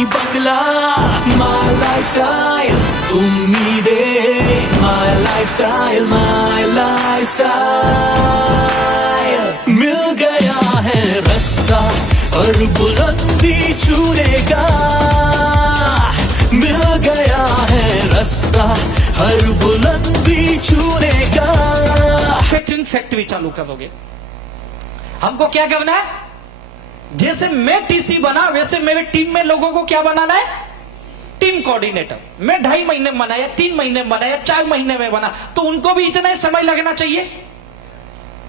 गाड़ी बंगला, my lifestyle उम्मीदें, my lifestyle, my lifestyle. मिल गया है रास्ता और बुलंदी छूने का, मिल गया है रास्ता हर बुलंदी छूने का। फैक्ट्री चालू करोगे, हमको क्या करना है? जैसे मैं टीसी बना वैसे मेरे टीम में लोगों को क्या बनाना है? Team coordinator. मैं 2.5 महीने में बना या 3 महीने में बना या 4 महीने में बना, तो उनको भी इतना समय लगना चाहिए,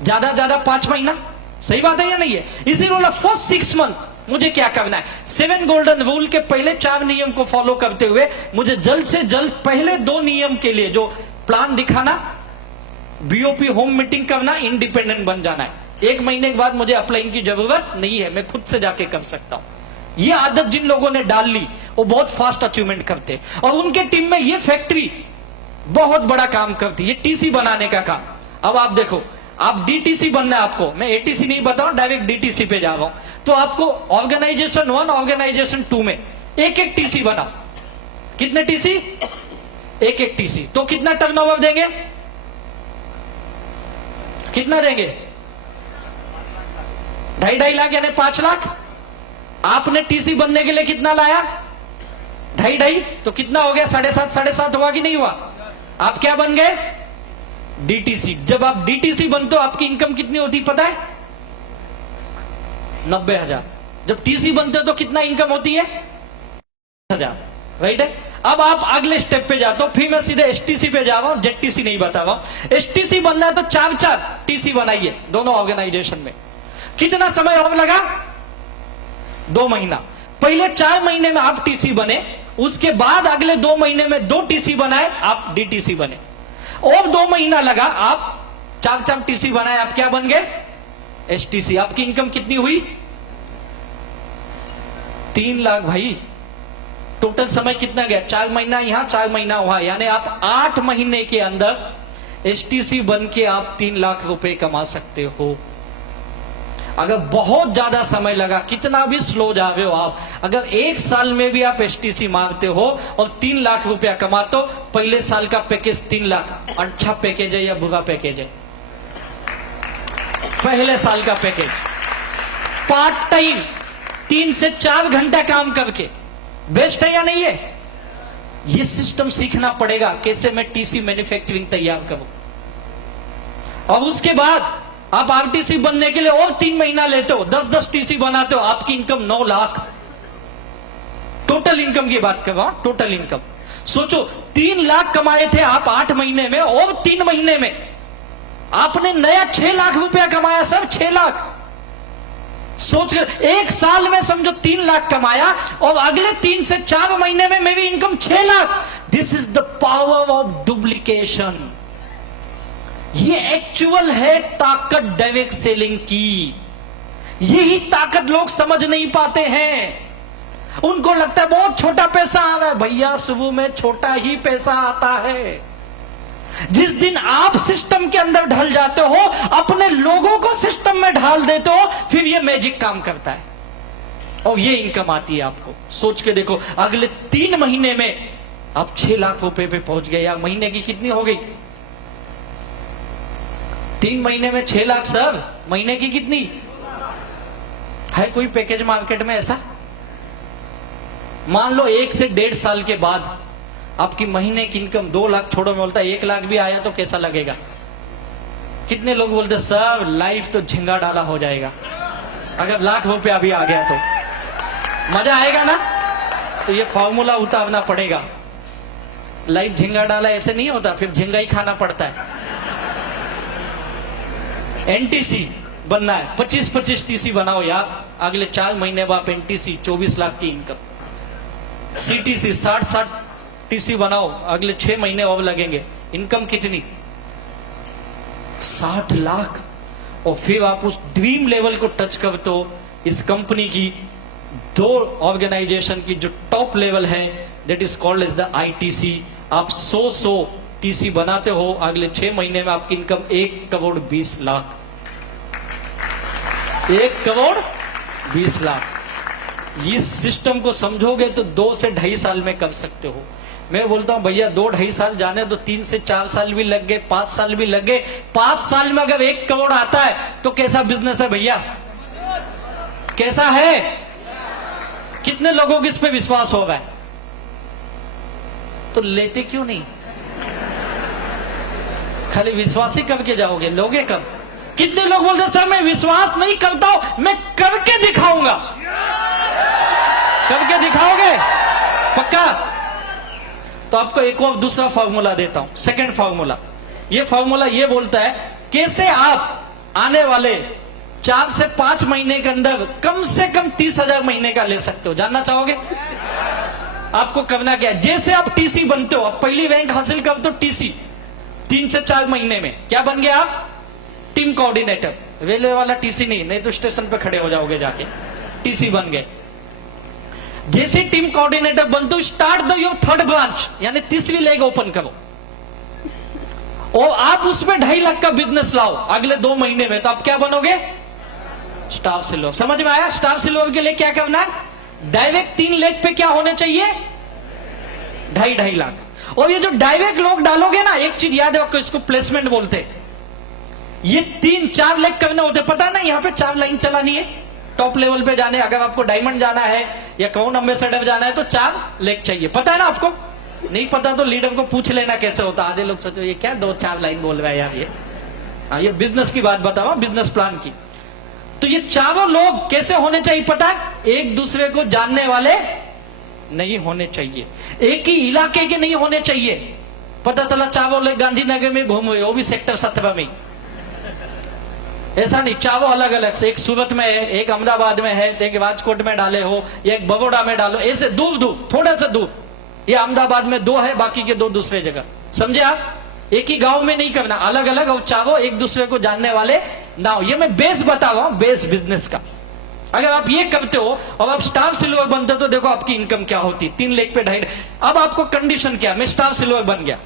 ज्यादा 5 महीना। सही बात है या नहीं है? इसीलिए फर्स्ट 6 मंथ मुझे क्या करना है? 7 गोल्डन रूल के पहले 4 नियम को फॉलो करते हुए मुझे जल्द से जल्द पहले 2 नियम के लिए जो प्लान दिखाना, बीओपी होम मीटिंग करना, इंडिपेंडेंट बन जाना है। 1 महीने के बाद मुझे अपलाइन की जरूरत नहीं है, मैं खुद से जाके कर सकता हूं। ये आदत जिन लोगों ने डाल ली वो बहुत फास्ट अचीवमेंट करते, और उनके टीम में ये फैक्ट्री बहुत बड़ा काम करती है, टीसी बनाने का काम। अब आप देखो, आप डीटीसी बनना है आपको, मैं एटीसी नहीं बताऊं, डायरेक्ट डीटीसी पे जा रहा हूं। तो आपको ऑर्गेनाइजेशन 1 ऑर्गेनाइजेशन 2 में एक टीसी बना। कितने टीसी? एक टीसी। तो कितना टर्नओवर देंगे? कितना देंगे? 2.5 लाख यानी 5 लाख। आपने टीसी बनने के लिए कितना लाया? 2.5 तो कितना हो गया? 7.5 हुआ कि नहीं हुआ? आप क्या बन गए? डीटीसी। जब आप डीटीसी बनते हो आपकी इनकम कितनी होती पता है? 90,000। जब टीसी बनते हो तो कितना इनकम होती है? 1000। राइट है। अब आप अगले स्टेप पे जाते हो, फिर मैं सीधे एसटीसी पे जा रहा हूं, जेडटीसी नहीं बता रहा हूं। एसटीसी बनना है तो 4 टीसी बनाइए दोनों ऑर्गेनाइजेशन में। कितना समय और लगा? 2 महीना। पहले 4 महीने में आप टीसी बने, उसके बाद अगले 2 महीने में 2 टीसी बनाए, आप डीटीसी बने। और 2 महीना लगा, आप 4 टीसी बनाए, आप क्या बन गए? एसटीसी। आपकी इनकम कितनी हुई? 3 लाख भाई। टोटल समय कितना गया? 4 महीना यहां, 4 महीना वहां, यानी आप 8 महीने के अंदर एसटीसी बन के आप 3 लाख रुपए कमा सकते हो। अगर बहुत ज्यादा समय लगा, कितना भी स्लो जा रहे हो आप, अगर 1 साल में भी आप एसटीसी मारते हो और 3 लाख रुपया कमाते हो, पहले साल का पैकेज 3 लाख। अच्छा पैकेज है या बुरा पैकेज है? पहले साल का पैकेज पार्ट टाइम 3 से 4 घंटा काम करके बेस्ट है या नहीं है? यह सिस्टम सीखना पड़ेगा, कैसे मैं टीसी मैन्युफैक्चरिंग तैयार करूं। और उसके बाद आप आरटीसी बनने के लिए और 3 महीना लेते हो, 10 टीसी बनाते हो, आपकी इनकम 9 लाख। टोटल इनकम की बात कर रहा हूं, टोटल इनकम। सोचो 3 लाख कमाए थे आप 8 महीने में, और 3 महीने में आपने नया 6 लाख रुपया कमाया सर, 6 लाख। सोचकर 1 साल में समझो 3 लाख कमाया, और अगले 3 से 4 महीने में मेरी income 6 lakh. This is the power of duplication. ये एक्चुअल है ताकत डायरेक्ट सेलिंग की। यही ताकत लोग समझ नहीं पाते हैं। उनको लगता है बहुत छोटा पैसा आ रहा है। भैया शुरू में छोटा ही पैसा आता है। जिस दिन आप सिस्टम के अंदर ढल जाते हो, अपने लोगों को सिस्टम में ढाल देते हो, फिर ये मैजिक काम करता है और ये इनकम आती है आपको। सोच के देखो, अगले 3 महीने में आप 6 लाख रुपए पे पहुंच गए। यार महीने की कितनी हो गई? 3 महीने में 6 लाख सर, महीने की कितनी है? कोई पैकेज मार्केट में ऐसा? मान लो 1 से 1.5 साल के बाद आपकी महीने की इनकम 2 लाख, छोड़ो मैं बोलता 1 लाख भी आया तो कैसा लगेगा? कितने लोग बोलते सर लाइफ तो झिंगा डाला हो जाएगा। अगर लाख रुपया भी आ गया तो मजा आएगा ना? तो ये फॉर्मूला उतारना पड़ेगा। लाइफ झिंगा डाला ऐसे नहीं होता, फिर झिंगा ही खाना पड़ता है। एनटीसी बनना है, 25 टीसी बनाओ यार। अगले 4 महीने बाद एनटीसी 24 लाख की इनकम। सीटीसी 60 टीसी बनाओ, अगले 6 महीने और लगेंगे। इनकम कितनी? 60 लाख। और फिर आप उस ड्रीम लेवल को टच करते हो। इस कंपनी की 2 ऑर्गेनाइजेशन की जो टॉप लेवल है, that is called as the ITC. आप 100 टीसी बनाते हो, अगले 6 महीने में आपकी इनकम 1 करोड़ 20 लाख। 1 करोड़ 20 लाख। इस सिस्टम को समझोगे तो 2 से 2.5 साल में कर सकते हो। मैं बोलता हूं भैया 2-2.5 साल जाने तो 3 से 4 साल भी लग गए, 5 साल भी लग गए। 5 साल में अगर 1 करोड़ आता है तो कैसा बिजनेस है भैया, कैसा है? कितने लोगों को इस पे विश्वास हो रहा है? तो लेते क्यों नहीं? खाली विश्वास ही करके जाओगे, लोगे कब? कितने लोग बोलते सर मैं विश्वास नहीं करता हूं, मैं करके दिखाऊंगा। करके दिखाओगे पक्का? तो आपको एक और दूसरा फॉर्मूला देता हूं, सेकंड फॉर्मूला। ये फॉर्मूला ये बोलता है कैसे आप आने वाले 4 से 5 महीने के अंदर कम से कम 30,000 महीने का ले सकते हो। जानना चाहोगे? आपको करना क्या है? जैसे आप टीसी बनते हो, आप पहली रैंक हासिल करते हो टीसी, 3 से 4 महीने में क्या बन गए आप? Team coordinator. रेलवे वाला टीसी नहीं तो स्टेशन पे खड़े हो जाओगे जाके, टीसी बन गए। जैसे टीम कोऑर्डिनेटर बनते हो, start the your third branch, यानी तीसरी लेग ओपन करो और आप उसमें 2.5 लाख का बिजनेस लाओ अगले 2 महीने में, तो आप क्या बनोगे? Staff silver. समझ में आया? स्टाफ सिल्वर के लिए क्या करना है? डायरेक्ट 3 लेग पे क्या होने चाहिए? 2.5 लाख। और ये जो डायरेक्ट लोग डालोगे ना, एक चीज याद रखो, इसको प्लेसमेंट बोलते हैं। ये 3-4 लेग करने होते, पता है ना? यहाँ पे 4 लाइन चलानी है टॉप लेवल पे जाने। अगर आपको डायमंड जाना है या क्राउन एम्बेसडर जाना है तो 4 लेग चाहिए, पता है ना आपको? नहीं पता तो लीडर को पूछ लेना कैसे होता। आधे लोग सोचते ये क्या 2-4 लाइन बोल रहा है यार ये। हाँ, ये बिजनेस की बात बता रहा हूं, बिजनेस प्लान की। तो ये चारों लोग कैसे होने चाहिए पता है? एक दूसरे को जानने वाले नहीं होने चाहिए, एक ही इलाके के नहीं होने चाहिए। पता चला चारों लोग गांधीनगर में घूम रहे, वो भी सेक्टर 17 में। ऐसा नहीं, चारों अलग अलग से, एक सूरत में है, एक अहमदाबाद में है, एक राजकोट में डाले हो, एक बड़ौदा में डालो, ऐसे दूर दूर, थोड़ा सा दूर। ये अहमदाबाद में 2 है, बाकी के 2 दूसरे जगह। समझे आप? एक ही गांव में नहीं करना, अलग अलग, और चारों एक दूसरे को जानने वाले ना हो। ये मैं बेस बता रहा हूं, बेस बिजनेस का। अगर आप ये करते हो और आप स्टार सिल्वर बनते हो तो देखो आपकी इनकम क्या होती। 3 लेग पे 2.5। अब आपको कंडीशन क्या? मैं स्टार सिल्वर बन गया,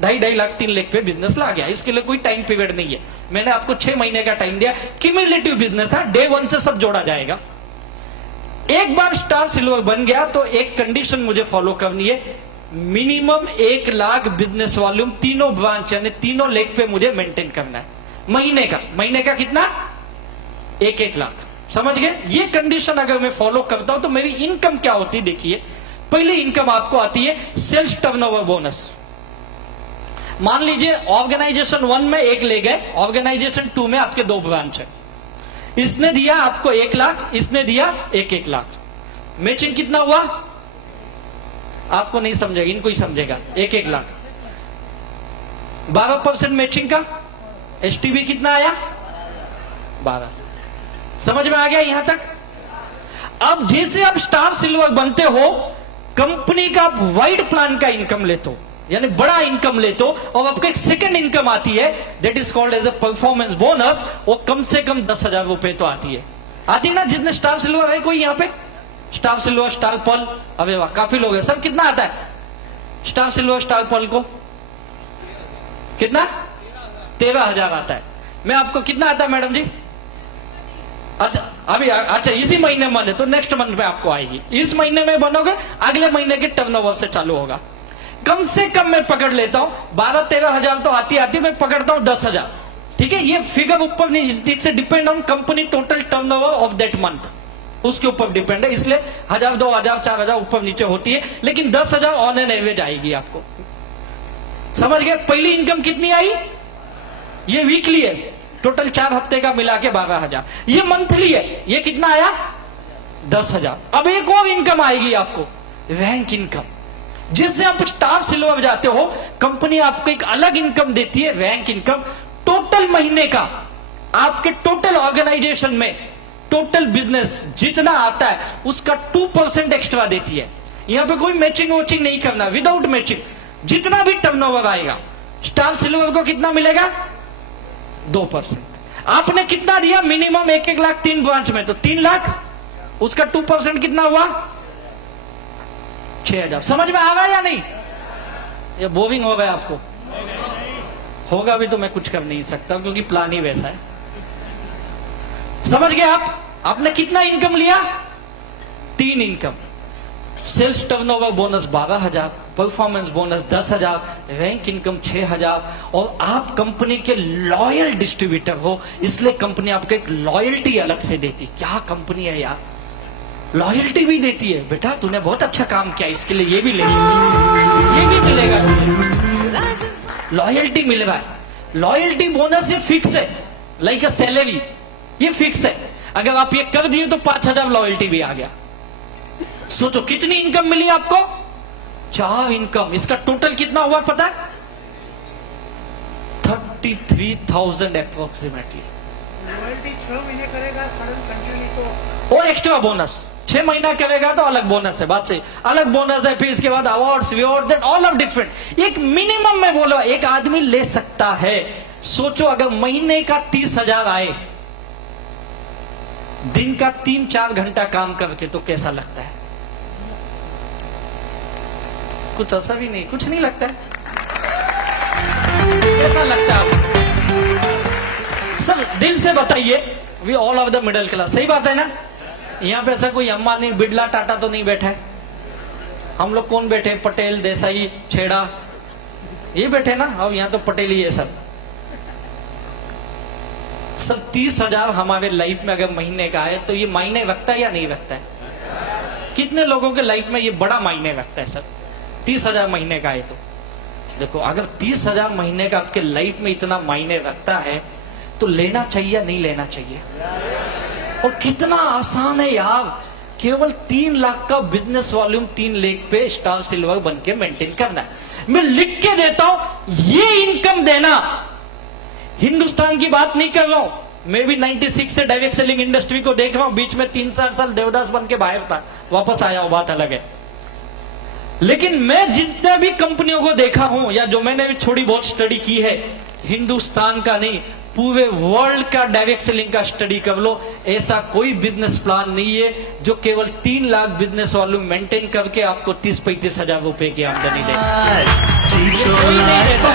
2.5 लाख 3 लेग पे बिजनेस ला गया। इसके लिए कोई टाइम पीरियड नहीं है, मैंने आपको 6 महीने का टाइम दिया। क्यूमुलेटिव बिजनेस है, डे 1 से सब जोड़ा जाएगा। एक बार स्टार सिल्वर बन गया तो एक कंडीशन मुझे फॉलो करनी है, मिनिमम 1 लाख बिजनेस वॉल्यूम तीनों ब्रांच यानी तीनों लेग पे मुझे मेंटेन करना है महीने का कितना? 1-1 लाख। समझ गए? ये कंडीशन अगर मैं फॉलो करता हूं तो मेरी इनकम क्या होती है? देखिए, पहली इनकम आपको आती है सेल्स टर्नओवर बोनस। मान लीजिए ऑर्गेनाइजेशन 1 में 1 ले गए, ऑर्गेनाइजेशन 2 में आपके 2 ब्रांच है। इसने दिया आपको 1 लाख, इसने दिया 1-1 लाख। मैचिंग कितना हुआ? आपको नहीं समझेगा, इनको ही समझेगा। 1-1 लाख, 12% मैचिंग का। एसटीबी कितना आया? 12। समझ में आ गया यहां तक? अब जैसे आप स्टार सिल्वर बनते हो, कंपनी का आप वाइड प्लान का इनकम लेते हो, यानी बड़ा इनकम लेते हो, और आपको एक सेकंड इनकम आती है, that is called as a performance bonus. वो कम से कम 10,000 रुपए तो आती है ना? जितने स्टार सिल्वर है, कोई यहां पे स्टार सिल्वर, स्टार पर्ल, अबे वाह काफी लोग हैं। सब कितना आता है स्टार सिल्वर, स्टार पर्ल को? कितना? 13,000 आता है। मैं आपको कितना आता है मैडम जी? अच्छा अभी, अच्छा इसी महीने बने तो नेक्स्ट मंथ में आपको आएगी। इस महीने में बनोगे, अगले महीने के टर्नओवर से चालू होगा। कम से कम मैं पकड़ लेता हूं 12-13 हजार तो आती मैं पकड़ता हूं 10,000। ठीक है? ये फिगर ऊपर नहीं, से depend on company total turnover of that month, उसके ऊपर डिपेंड है। इसलिए 1,000, 2,000, 4,000 ऊपर नीचे होती है, लेकिन 10,000 ऑन एन एवरेज आएगी आपको। समझ गए? पहली इनकम कितनी आई? ये वीकली है, टोटल 4 हफ्ते का मिला के 12,000। ये मंथली है, ये कितना आया? 10,000। अब एक और इनकम आएगी आपको, रैंक इनकम। जिससे आप स्टार सिल्वर जाते हो, कंपनी आपको एक अलग इनकम देती है, रैंक इनकम। टोटल महीने का आपके टोटल ऑर्गेनाइजेशन में टोटल बिजनेस जितना आता है उसका 2% एक्स्ट्रा देती है। यहां पे कोई मैचिंग वोचिंग नहीं करना, विदाउट मैचिंग जितना भी टर्नओवर आएगा, स्टार सिल्वर को कितना मिलेगा? 2%। आपने कितना दिया? मिनिमम 1-1 लाख 3 ब्रांच में, तो 3 लाख, उसका 2% कितना हुआ? 6,000। समझ में आ रहा है या नहीं? ये बोरिंग हो गया आपको? होगा भी तो मैं कुछ कर नहीं सकता, क्योंकि प्लान ही वैसा है। समझ गए आप? आपने कितना इनकम लिया? 3 income, sales turnover bonus 12,000, performance bonus 10,000, rank income 6,000, और आप कंपनी के लॉयल डिस्ट्रीब्यूटर हो, इसलिए कंपनी आपको एक लॉयल्टी अलग से देती। क्या कंपनी है यार, लॉयल्टी भी देती है। बेटा तूने बहुत अच्छा काम किया, इसके लिए ये भी ले, ये भी मिलेगा तुम्हें, लॉयल्टी मिलेगा। लॉयल्टी बोनस ये फिक्स है, लाइक अ सैलरी, ये फिक्स है। अगर आप ये कर दिए तो 5,000 लॉयल्टी भी आ गया। सोचो कितनी इनकम मिली आपको, 4 इनकम। इसका टोटल कितना हुआ पता है, 33,000 अप्रोक्सीमेटली। लॉयल्टी 6 महीने करेगा सडन कंटिन्यू तो और एक्स्ट्रा बोनस 6 महीना करेगा तो अलग बोनस है, बात से अलग बोनस है। फिर इसके बाद अवार्ड्स विवार्ड, दैट ऑल ऑफ डिफरेंट। एक मिनिमम में बोलो एक आदमी ले सकता है। सोचो अगर महीने का 30,000 आए, दिन का 3-4 घंटा काम करके, तो कैसा लगता है? कुछ ऐसा भी नहीं, कुछ नहीं लगता है। कैसा लगता है सर, दिल से बताइए। We all of the middle class, सही बात है ना? यहां पे ऐसा कोई अंबानी बिड़ला टाटा तो नहीं बैठा है। हम लोग कौन बैठे, पटेल देसाई छेड़ा ये बैठे ना, अब यहां तो पटेल ही है सब। 30,000 हमारे लाइफ में अगर महीने का आए तो ये मायने रखता है या नहीं रखता है? कितने लोगों के लाइफ में ये बड़ा मायने रखता है सर, 30,000 महीने का आए तो? देखो अगर 30,000 महीने का आपके लाइफ में इतना मायने रखता है तो लेना चाहिए या नहीं लेना चाहिए? और कितना आसान है यार, केवल 3 लाख का बिजनेस वॉल्यूम 3 लाख पे स्टार सिल्वर बन के मेंटेन करना है। मैं लिख के देता हूं, ये इनकम देना। हिंदुस्तान की बात नहीं कर रहा हूं, मैं भी 96 से डायरेक्ट सेलिंग इंडस्ट्री को देख रहा हूं। बीच में 3-4 साल देवदास बन के बाहर था, वापस आया हो, बात अलग है। लेकिन मैं जितने भी कंपनियों को देखा हूं, या जो मैंने भी थोड़ी बहुत स्टडी की है, हिंदुस्तान का नहीं पूरे वर्ल्ड का डायरेक्ट सेलिंग का स्टडी कर लो, ऐसा कोई बिजनेस प्लान नहीं है जो केवल 3 लाख बिजनेस वॉल्यूम मेंटेन करके आपको 30-35 हजार रुपए की आमदनी दे। ये कोई नहीं देता।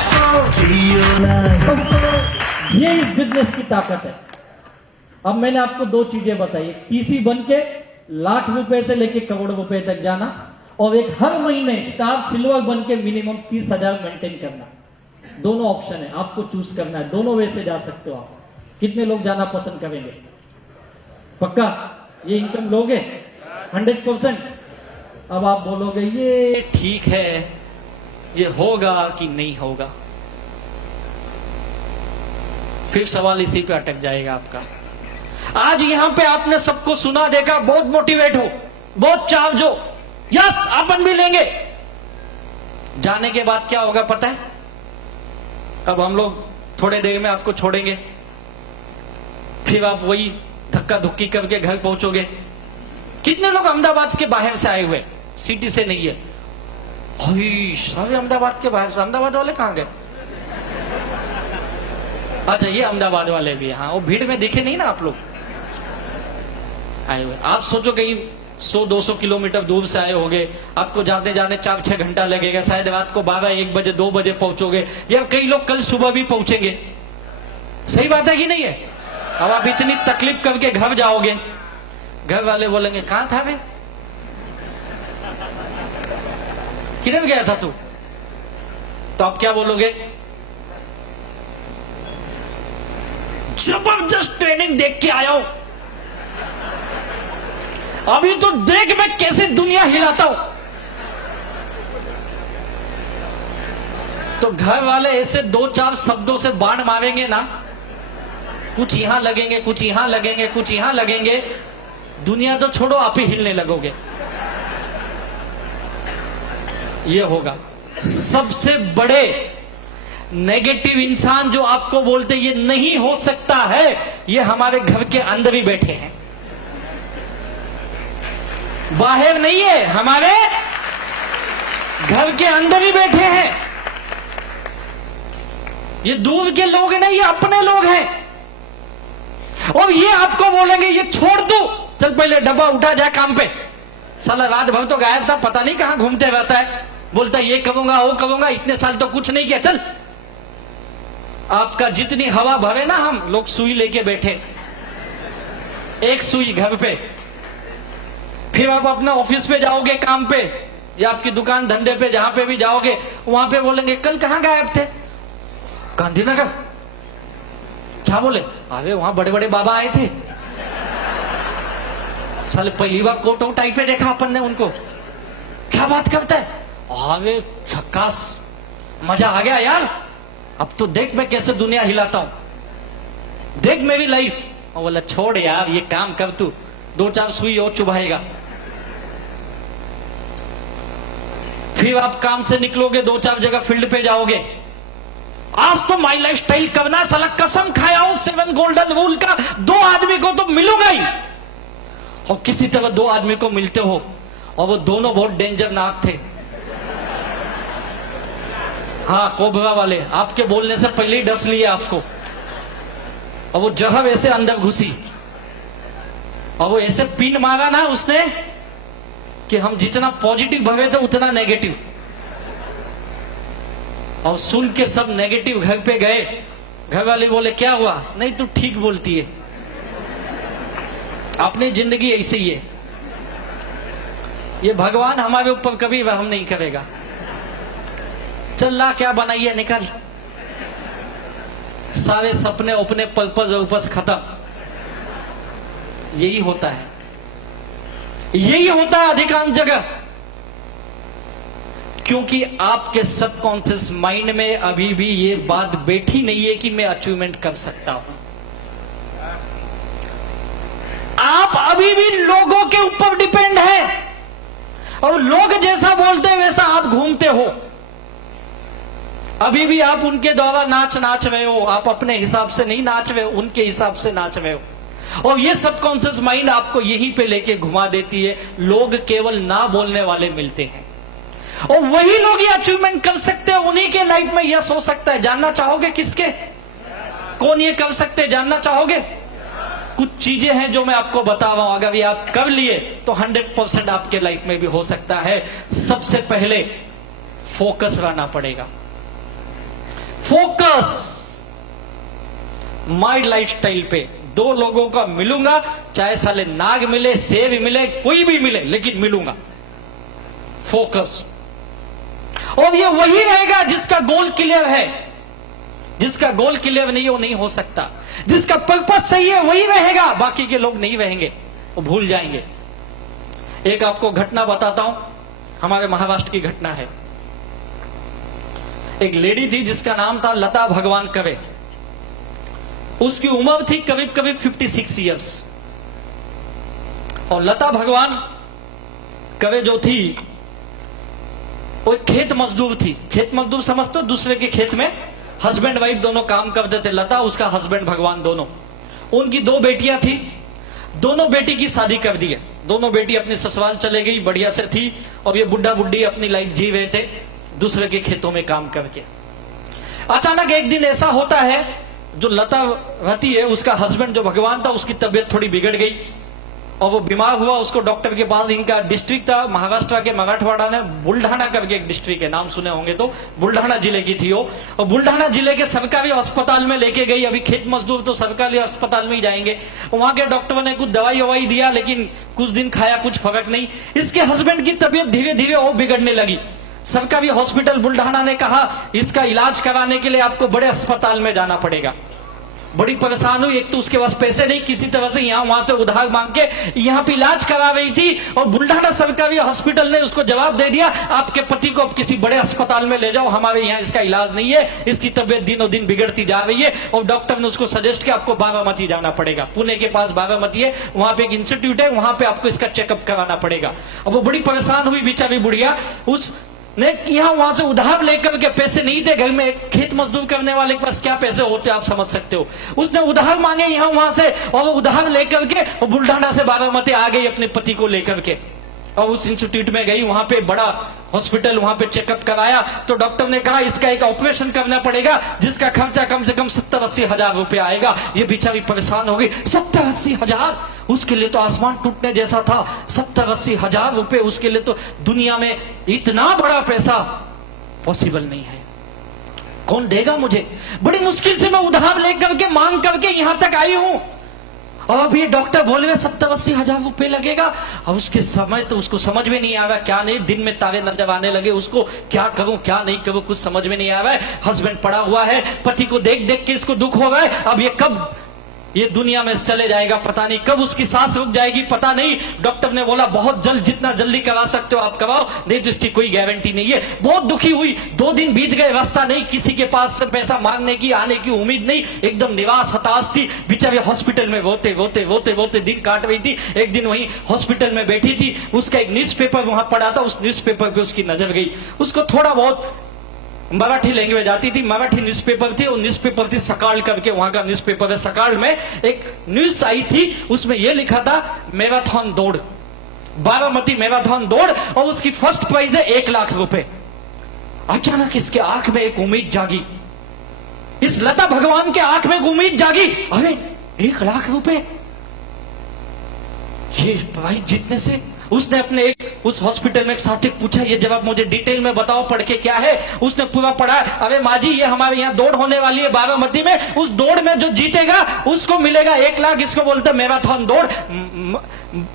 ये इस बिजनेस की ताकत है। अब मैंने आपको 2 चीजें बताई, टीसी बन के लाख रुपए से लेके करोड़ रुपए तक जाना, और एक हर महीने स्टार सिल्वर बन के मिनिमम 30,000 मेंटेन करना। दोनों ऑप्शन है, आपको चूज करना है, दोनों वे से जा सकते हो आप। कितने लोग जाना पसंद करेंगे? पक्का ये इनकम लोगे 100%? अब आप बोलोगे ये ठीक है, ये होगा कि नहीं होगा, फिर सवाल इसी पे अटक जाएगा आपका। आज यहां पे आपने सबको सुना देखा, बहुत मोटिवेट हो, बहुत चार्ज हो, यस अपन भी लेंगे। जाने के बाद क्या होगा पता है? अब हम लोग थोड़े देर में आपको छोड़ेंगे, फिर आप वही धक्का धुक्की करके घर पहुंचोगे। कितने लोग अहमदाबाद के बाहर से आए हुए, सिटी से नहीं है? सारे अहमदाबाद के बाहर से। अहमदाबाद वाले कहां गए? अच्छा ये अहमदाबाद वाले भी, हाँ वो भीड़ में दिखे नहीं ना आप लोग आए हुए। आप सोचो कहीं 100-200 किलोमीटर दूर से आए होगे, आपको जाते जाने 4-6 घंटा लगेगा, शायद रात को 12-1 बजे 2 बजे पहुंचोगे, या कई लोग कल सुबह भी पहुंचेंगे। सही बात है कि नहीं है? अब आप इतनी तकलीफ करके घर जाओगे, घर वाले बोलेंगे कहां था बे, किधर गया था तू? तो आप क्या बोलोगे? जबरदस्त ट्रेनिंग देख के आया हूं, अभी तो देख मैं कैसे दुनिया हिलाता हूं। तो घर वाले ऐसे 2-4 शब्दों से बाण मारेंगे ना, कुछ यहां लगेंगे, कुछ यहां लगेंगे, कुछ यहां लगेंगे, दुनिया तो छोड़ो आप ही हिलने लगोगे। ये होगा। सबसे बड़े नेगेटिव इंसान जो आपको बोलते ये नहीं हो सकता है, ये हमारे घर के अंदर ही बैठे हैं, बाहर नहीं है, हमारे घर के अंदर ही बैठे हैं। ये दूर के लोग नहीं, ये अपने लोग हैं। और ये आपको बोलेंगे ये छोड़ दो, चल पहले डब्बा उठा जाए काम पे, साला रात भर तो गायब था, पता नहीं कहां घूमते रहता है, बोलता ये करूंगा वो करूंगा, इतने साल तो कुछ नहीं किया, चल। आपका जितनी हवा भरे ना, हम लोग सुई लेके बैठे, एक सुई घर पे, फिर आप अपने ऑफिस पे जाओगे, काम पे या आपकी दुकान धंधे पे, जहां पे भी जाओगे वहां पे बोलेंगे कल कहां गायब थे? गांधीनगर। क्या बोले? अरे वहां बड़े बड़े बाबा आए थे, साले पहली बार कोट और टाई पे देखा अपन ने उनको। क्या बात करता है? अरे झक्कास, मजा आ गया यार, अब तो देख मैं कैसे दुनिया हिलाता हूं, देख मेरी लाइफ। और बोला छोड़ यार ये काम कर, तू 2-4 सुई और चुभाएगा। फिर आप काम से निकलोगे, 2-4 जगह फील्ड पे जाओगे, आज तो माई लाइफ स्टाइल करना, साला कसम खाया हूं 7 गोल्डन रूल का, 2 आदमी को तो मिलूंगा ही। और किसी तरह 2 आदमी को मिलते हो और वो दोनों बहुत डेंजर नाक थे। हाँ, कोबरा वाले, आपके बोलने से पहले ही डस लिए आपको। और वो जहर ऐसे अंदर घुसी और वो ऐसे पिन मारा ना उसने कि हम जितना पॉजिटिव भरे थे उतना नेगेटिव। और सुन के सब नेगेटिव घर पे गए। घर वाले बोले क्या हुआ? नहीं तू ठीक बोलती है, अपनी जिंदगी ऐसे ही है, ये भगवान हमारे ऊपर कभी रहम नहीं करेगा। चल ला क्या बनाइए, निकल। सारे सपने अपने पर्पज और उपज खत्म। यही होता है, यही होता है अधिकांश जगह, क्योंकि आपके सबकॉन्शियस माइंड में अभी भी ये बात बैठी नहीं है कि मैं अचीवमेंट कर सकता हूं। आप अभी भी लोगों के ऊपर डिपेंड है और लोग जैसा बोलते हैं वैसा आप घूमते हो। अभी भी आप उनके द्वारा नाच रहे हो, आप अपने हिसाब से नहीं नाच रहे हो, उनके हिसाब से नाच रहे हो। और ये सबकॉन्शियस माइंड आपको यहीं पे लेके घुमा देती है। लोग केवल ना बोलने वाले मिलते हैं और वही लोग ये अचीवमेंट कर सकते हैं, उन्हीं के लाइफ में यस हो सकता है। जानना चाहोगे किसके? कौन ये कर सकते हैं, जानना चाहोगे? कुछ चीजें हैं जो मैं आपको बता रहा हूं, अगर ये आप कर लिए तो 100% आपके लाइफ में भी हो सकता है। सबसे पहले फोकस रहना पड़ेगा। फोकस माई लाइफ स्टाइल पे। 2 लोगों का मिलूंगा, चाहे साले नाग मिले, सेब मिले, कोई भी मिले, लेकिन मिलूंगा। फोकस। और ये वही रहेगा जिसका गोल क्लियर है। जिसका गोल क्लियर नहीं है वो नहीं हो सकता। जिसका पर्पस सही है वही रहेगा, बाकी के लोग नहीं रहेंगे, वो भूल जाएंगे। एक आपको घटना बताता हूं, हमारे महाराष्ट्र की घटना है। एक लेडी थी जिसका नाम था लता भगवान कवे। उसकी उम्र थी करीब 56 इयर्स। और लता भगवान कवे जो थी वो खेत मजदूर थी। खेत मजदूर समझते हो? दूसरे के खेत में हस्बैंड वाइफ दोनों काम करते थे। लता, उसका हस्बैंड भगवान, दोनों। उनकी 2 बेटियां थी। दोनों बेटी की शादी कर दी है। दोनों बेटी अपनी ससुराल चले गई, बढ़िया से थी। और ये बुढ़ा बुढ़ी अपनी लाइफ जी रहे थे दूसरे के खेतों में काम करके। अचानक एक दिन ऐसा होता है, जो लता रहती है उसका हस्बैंड जो भगवान था उसकी तबीयत थोड़ी बिगड़ गई और वो बीमार हुआ। उसको डॉक्टर के पास, इनका डिस्ट्रिक्ट था महाराष्ट्र के मराठवाड़ा ने, बुल्ढाना करके एक डिस्ट्रिक्ट है, नाम सुने होंगे तो, बुल्ढाना जिले की थी वो। और बुल्ढाना जिले के सरकारी अस्पताल में लेके गई। अभी खेत मजदूर तो सरकारी अस्पताल में ही जाएंगे। वहां के डॉक्टर ने कुछ दवाई ववाई दिया, लेकिन कुछ दिन खाया, कुछ फर्क नहीं। इसके हस्बैंड की तबीयत धीरे धीरे और बिगड़ने लगी। सरकारी हॉस्पिटल बुल्ढाना ने कहा इसका इलाज कराने के लिए आपको बड़े अस्पताल में जाना पड़ेगा। बड़ी परेशान हुई। एक तो उसके पास पैसे नहीं, किसी तरह से यहां वहां से उधार मांग के यहां पे इलाज करा रही थी। और बुल्ढाना सरकारी हॉस्पिटल ने उसको जवाब दे दिया, आपके पति को अब किसी बड़े अस्पताल में ले जाओ, हमारे यहाँ इसका इलाज नहीं है, इसकी तबीयत दिनों दिन बिगड़ती जा रही है। और डॉक्टर ने उसको सजेस्ट किया आपको बारामती जाना पड़ेगा। पुणे के पास बारामती है, वहां पे एक इंस्टीट्यूट है, वहां पे आपको इसका चेकअप कराना पड़ेगा। अब वो बड़ी परेशान हुई बेचारी बुढ़िया। उस ने यहां वहां से उधार लेकर के, पैसे नहीं थे घर में, खेत मजदूर करने वाले के पास क्या पैसे होते आप समझ सकते हो। उसने उधार मांगे यहां वहां से और वो उधार लेकर के वो बुल्ढाना से बारामती आ गई अपने पति को लेकर के। और उस इंस्टीट्यूट में गई, वहां पे बड़ा हॉस्पिटल, वहां पे चेकअप कराया तो डॉक्टर ने कहा इसका एक ऑपरेशन करना पड़ेगा जिसका खर्चा कम से कम 70-80 हजार रुपए आएगा। ये बेचारी परेशान हो गई। 70-80 हजार, उसके लिए तो आसमान टूटने जैसा था। 70-80 हजार रुपए उसके लिए तो दुनिया में इतना बड़ा पैसा पॉसिबल नहीं है। कौन देगा मुझे? बड़ी मुश्किल से मैं उधार लेकर के, मांग करके यहां तक आई हूं और अब ये डॉक्टर बोले हुए 70-80 हजार रुपए लगेगा। अब उसके समय तो उसको समझ में नहीं आ रहा क्या नहीं, दिन में तारे नजर आने लगे उसको, क्या करूं क्या नहीं करूं कुछ समझ में नहीं आ रहा है। हस्बैंड पड़ा हुआ है, पति को देख देख के इसको दुख हो रहा है। अब ये कब ये दुनिया में चले जाएगा पता नहीं, कब उसकी सांस रुक जाएगी पता नहीं। डॉक्टर ने बोला बहुत जल्द, जितना जल्दी करा सकते हो आप कराओ, नहीं तो इसकी कोई गारंटी नहीं है। बहुत दुखी हुई, 2 दिन बीत गए, रास्ता नहीं, किसी के पास से पैसा मांगने की आने की उम्मीद नहीं, एकदम निराश हताश थी बेचारी। हॉस्पिटल में रोते रोते रोते रोते दिन काट रही थी। एक दिन वहीं हॉस्पिटल में बैठी थी, उसका एक न्यूज़पेपर वहां पड़ा था, उस न्यूज़पेपर पे उसकी नजर गई। उसको थोड़ा बहुत मराठी लैंग्वेज आती थी, मराठी न्यूज़पेपर थी, वो न्यूज़पेपर थी सकाल करके, वहां का न्यूज़पेपर है सकाल में। एक न्यूज आई थी, उसमें यह लिखा था मैराथन दौड़, बारामती मैराथन दौड़, और उसकी फर्स्ट प्राइज है 1 लाख रुपए। अचानक इसके आंख में एक उम्मीद जागी, इस लता भगवान के आंख में एक उम्मीद जागी, अरे 1 लाख रुपए ये प्राइज जीतने से। उसने अपने उस हॉस्पिटल में एक साथी पूछा, ये जब आप मुझे डिटेल में बताओ पढ़ के क्या है। उसने पूरा पढ़ा, अरे माँ जी ये हमारे यहाँ दौड़ होने वाली है बारामती में, उस दौड़ में जो जीतेगा उसको मिलेगा 1 लाख। इसको बोलते मैराथन दौड़,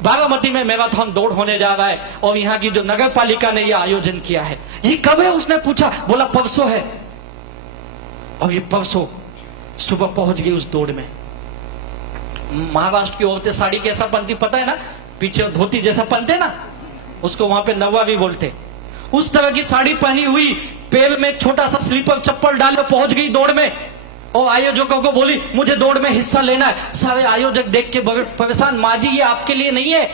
बारामती में मैराथन दौड़ होने जा रहा है, और यहाँ की जो नगर पालिका ने यह आयोजन किया है। ये कब है उसने पूछा, बोला परसों है। और ये परसों सुबह पहुंच गई उस दौड़ में। महाराष्ट्र की औरतें साड़ी कैसा पहनती पता है ना, पीछे धोती जैसा पहनते ना, उसको वहां पे नवा भी बोलते। उस तरह की साड़ी पहनी हुई, पैर में छोटा सा स्लीपर चप्पल डाल पहुंच गई दौड़ में, और आयोजकों को बोली मुझे दौड़ में हिस्सा लेना है। सारे आयोजक देख के परेशान, माँ जी ये आपके लिए नहीं है,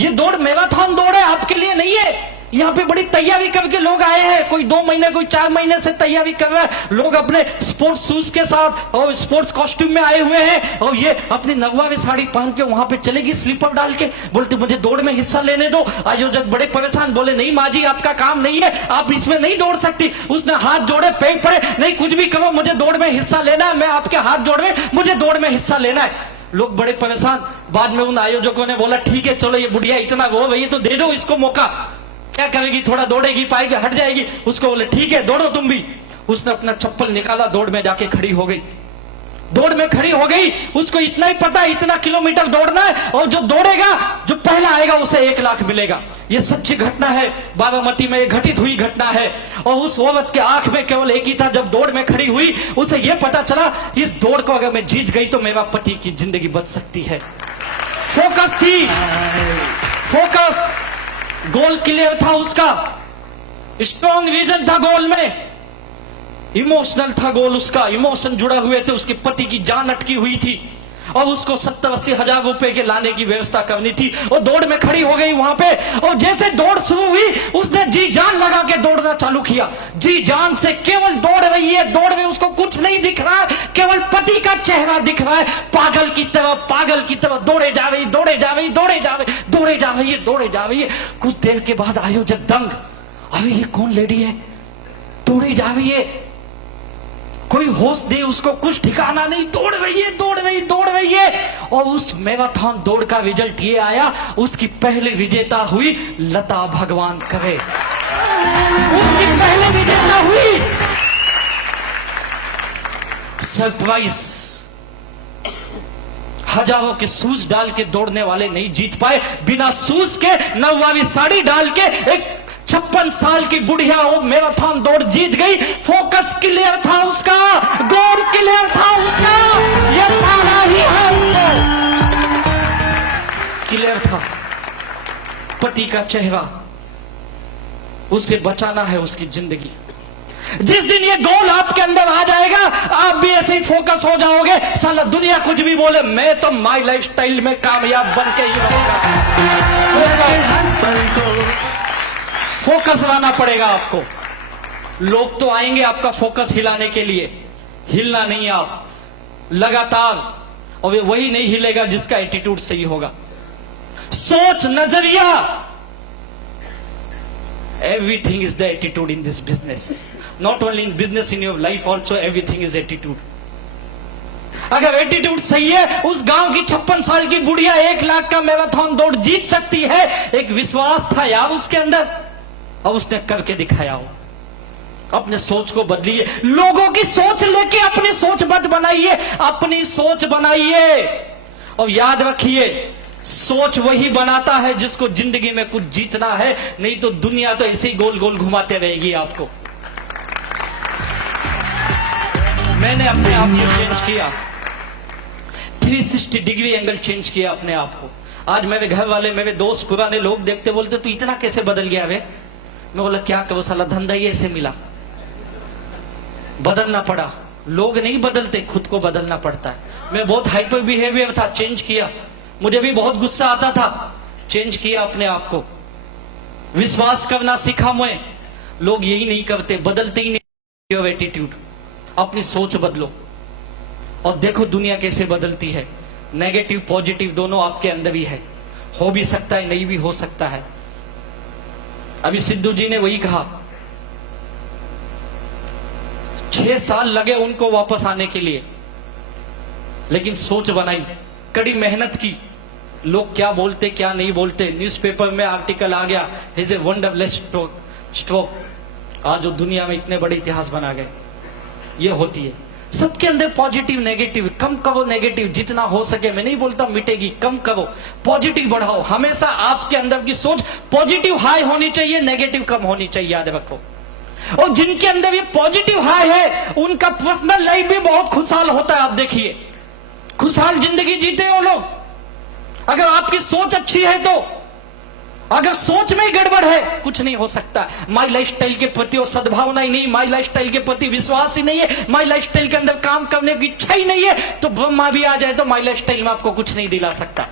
ये दौड़ मैराथन दौड़ है, आपके लिए नहीं है। यहाँ पे बड़ी तैयारी करके लोग आए हैं, कोई 2 महीने कोई 4 महीने से तैयारी कर रहा है। लोग अपने स्पोर्ट्स शूज के साथ और स्पोर्ट्स कॉस्ट्यूम में आए हुए हैं, और ये अपनी नगवावी साड़ी पहन के वहां पे चलेगी स्लीपर डाल के, बोलते मुझे दौड़ में हिस्सा लेने दो। आयोजक बड़े परेशान, बोले नहीं माँ जी आपका काम नहीं है, आप इसमें नहीं दौड़ सकती। उसने हाथ जोड़े, पैर पड़े, नहीं कुछ भी करो मुझे दौड़ में हिस्सा लेना है, मैं आपके हाथ जोड़ में मुझे दौड़ में हिस्सा लेना है। लोग बड़े परेशान। बाद में उन आयोजकों ने बोला ठीक है चलो, ये बुढ़िया इतना वो भैया तो दे दो इसको मौका, क्या करेगी, थोड़ा दौड़ेगी, पाएगी, हट जाएगी। उसको बोले ठीक है दौड़ो तुम भी। उसने अपना चप्पल निकाला, दौड़ में जाके खड़ी हो गई, दौड़ में खड़ी हो गई। उसको इतना ही पता है इतना किलोमीटर दौड़ना है, और जो दौड़ेगा, जो पहला आएगा उसे 1 लाख मिलेगा। यह सच्ची घटना है, बारामती में घटित हुई घटना है। और उस औरत के आंख में केवल एक ही था, जब दौड़ में खड़ी हुई उसे यह पता चला इस दौड़ को अगर मैं जीत गई तो मेरा पति की जिंदगी बच सकती है। फोकस थी, फोकस, गोल क्लियर था उसका, स्ट्रॉन्ग विजन था गोल में, इमोशनल था गोल उसका, इमोशन जुड़ा हुए थे, उसके पति की जान अटकी हुई थी, और उसको 70-80 हजार रुपए के लाने की व्यवस्था करनी थी। और दौड़ में खड़ी हो गई वहां पे, और जैसे दौड़ शुरू हुई उसने जी जान लगा के दौड़ना चालू किया। जी जान से केवल दौड़ रही है, दौड़ में उसको कुछ नहीं दिख रहा है, केवल पति का चेहरा दिख रहा है। पागल की तरह, पागल की तरह दौड़े जा रही, दौड़े जा रही, दौड़े जा रही, दौड़े जा रही है, दौड़े जा रही है। कुछ देर के बाद आयोजक दंग, अरे ये कौन लेडी है, दौड़ी जा रही है, कोई होश नहीं, उसको कुछ ठिकाना नहीं, दौड़ रही है, दौड़ रही, दौड़ रही है। और उस मैराथन दौड़ का रिजल्ट ये आया, उसकी पहली विजेता हुई लता भगवान करे, उसकी पहले विजेता हुई। सरप्राइज, हजारों के शूज डाल के दौड़ने वाले नहीं जीत पाए, बिना शूज के नौवारी साड़ी डाल के एक 56 साल की बुढ़िया वो मैराथन दौड़ जीत गई। फोकस क्लियर था उसका, गोल क्लियर था उसका, ये पाना ही है उसको, क्लियर था। पति का चेहरा, उसके बचाना है उसकी जिंदगी। जिस दिन ये गोल आपके अंदर आ जाएगा, आप भी ऐसे ही फोकस हो जाओगे। साला दुनिया कुछ भी बोले, मैं तो माई लाइफस्टाइल में कामयाब बन के ही रहूंगा। फोकस लाना पड़ेगा आपको। लोग तो आएंगे आपका फोकस हिलाने के लिए, हिलना नहीं आप लगातार, और वे वही नहीं हिलेगा जिसका एटीट्यूड सही होगा। सोच, नजरिया, everything is the attitude in this business, not only in business, in your life also everything is attitude. अगर एटीट्यूड सही है, उस गांव की 56 साल की बुढ़िया 1 लाख का मैराथन दौड़ जीत सकती है। एक विश्वास था यार उसके अंदर, और उसने करके दिखाया। हो अपने सोच को बदलिए, लोगों की सोच लेके अपनी सोच मत बनाइए, अपनी सोच बनाइए। और याद रखिए, सोच वही बनाता है जिसको जिंदगी में कुछ जीतना है, नहीं तो दुनिया तो ऐसे ही गोल गोल घुमाते रहेगी आपको। मैंने अपने आप को चेंज किया, 360 डिग्री एंगल चेंज किया अपने आप को। आज मेरे घर वाले, मेरे दोस्त, पुराने लोग देखते बोलते तू इतना कैसे बदल गया वे। मैं बोला क्या करो, साला धंधा ही ऐसे मिला, बदलना पड़ा। लोग नहीं बदलते, खुद को बदलना पड़ता है। मैं बहुत हाइपर बिहेवियर था, चेंज किया। मुझे भी बहुत गुस्सा आता था, चेंज किया अपने आप को। विश्वास करना सीखा मैं। लोग यही नहीं करते, बदलते ही नहीं। योर एटीट्यूड, अपनी सोच बदलो और देखो दुनिया कैसे बदलती है। नेगेटिव पॉजिटिव दोनों आपके अंदर ही है। हो भी सकता है, नहीं भी हो सकता है। अभी सिद्धू जी ने वही कहा, 6 साल लगे उनको वापस आने के लिए, लेकिन सोच बनाई, कड़ी मेहनत की। लोग क्या बोलते क्या नहीं बोलते, न्यूज़पेपर में आर्टिकल आ गया, इज ए वंडरलेस स्ट्रोक। आज वो दुनिया में इतने बड़े इतिहास बना गए। ये होती है सबके अंदर पॉजिटिव नेगेटिव। कम करो नेगेटिव जितना हो सके, मैं नहीं बोलता मिटेगी, कम करो, पॉजिटिव बढ़ाओ। हमेशा आपके अंदर की सोच पॉजिटिव हाई होनी चाहिए, नेगेटिव कम होनी चाहिए, याद रखो। और जिनके अंदर ये पॉजिटिव हाई है, उनका पर्सनल लाइफ भी बहुत खुशहाल होता है। आप देखिए, खुशहाल जिंदगी जीते हो लोग। अगर आपकी सोच अच्छी है तो, अगर सोच में गड़बड़ है, कुछ नहीं हो सकता। माई लाइफस्टाइल के प्रति और सद्भावना ही नहीं, माई लाइफस्टाइल के प्रति विश्वास ही नहीं है, माई लाइफस्टाइल के अंदर काम करने की इच्छा ही नहीं है, तो ब्रह्मा भी आ जाए तो माई लाइफस्टाइल में आपको कुछ नहीं दिला सकता।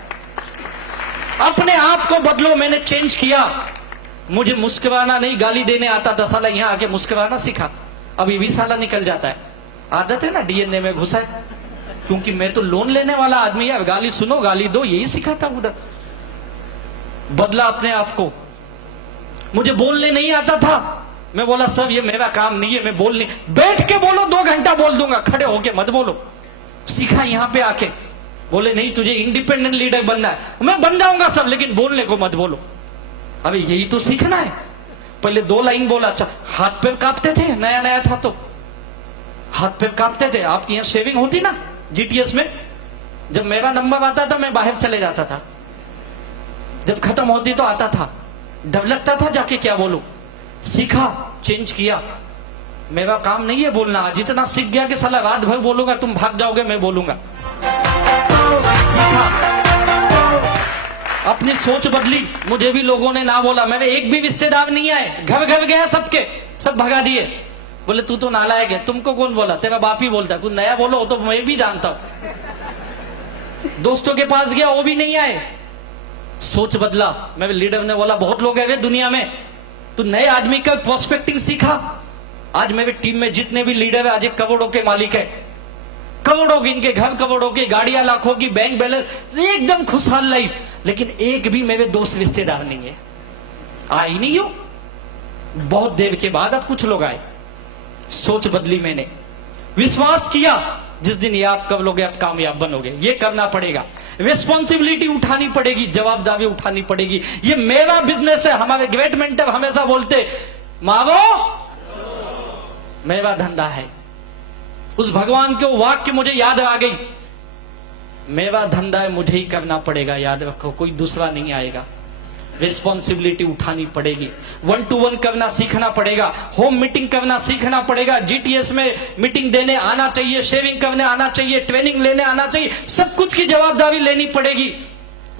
अपने आप को बदलो। मैंने चेंज किया। मुझे मुस्कुराना नहीं, गाली देने आता था, साला यहां आके मुस्कुराना सीखा। अभी भी साला निकल जाता है, आदत है ना, डीएनए में घुसा है। क्योंकि मैं तो लोन लेने वाला आदमी है, गाली सुनो गाली दो, यही सिखाता उधर। बदला अपने आप को। मुझे बोलने नहीं आता था, मैं बोला सर ये मेरा काम नहीं है, मैं बोल नहीं। बैठ के बोलो, 2 घंटा बोल दूंगा, खड़े होके मत बोलो। सीखा यहां पे आके। बोले नहीं तुझे इंडिपेंडेंट लीडर बनना है, मैं बन जाऊंगा सब, लेकिन बोलने को मत बोलो। अभी यही तो सीखना है। पहले 2 लाइन बोला, अच्छा हाथ पैर कांपते थे, नया नया था तो हाथ पैर कांपते थे। आपकी यहां शेविंग होती ना जीटीएस में, जब मेरा नंबर आता था मैं बाहर चले जाता था, जब खत्म होती तो आता था, डर लगता था जाके क्या बोलूं। सीखा, चेंज किया। मेरा काम नहीं है बोलना। आज इतना सीख गया कि साला रात भर बोलूंगा, तुम भाग जाओगे, मैं बोलूंगा। सीखा, अपनी सोच बदली। मुझे भी लोगों ने ना बोला, मेरे एक भी रिश्तेदार नहीं आए, घर घर गया सबके, सब भगा दिए। बोले तू तो नालायक है। तुमको कौन बोला? तेरा बाप ही बोलता। कुछ नया बोलो तो मैं भी जानता हूं। दोस्तों के पास गया, वो भी नहीं आए। सोच बदला। मेरे लीडर ने बोला बहुत लोग है दुनिया में, तो नए आदमी का प्रोस्पेक्टिंग सीखा। आज मेरे टीम में जितने भी लीडर है, आज एक करोड़ों के मालिक है। करोड़ों की इनके घर, करोड़ों की गाड़ियां, लाखों की बैंक बैलेंस, एकदम खुशहाल लाइफ। लेकिन एक भी मेरे दोस्त रिश्तेदार नहीं है। आई नहीं हो। बहुत देर के बाद अब कुछ लोग आए। सोच बदली मैंने, विश्वास किया। जिस दिन याद कर लोगे आप कामयाब बनोगे। ये करना पड़ेगा, रिस्पॉन्सिबिलिटी उठानी पड़ेगी, जवाबदारी उठानी पड़ेगी। ये मेरा बिजनेस है। हमारे ग्रेट मेंटर हमेशा बोलते, मावो मेरा धंधा है। उस भगवान के वाक्य मुझे याद आ गई, मेरा धंधा है, मुझे ही करना पड़ेगा। याद रखो, कोई दूसरा नहीं आएगा। रिस्पॉन्सिबिलिटी उठानी पड़ेगी। 1-to-1 करना सीखना पड़ेगा। होम मीटिंग करना सीखना पड़ेगा। जीटीएस में मीटिंग देने आना चाहिए, शेयरिंग करने आना चाहिए, ट्रेनिंग लेने आना चाहिए। सब कुछ की जवाबदारी लेनी पड़ेगी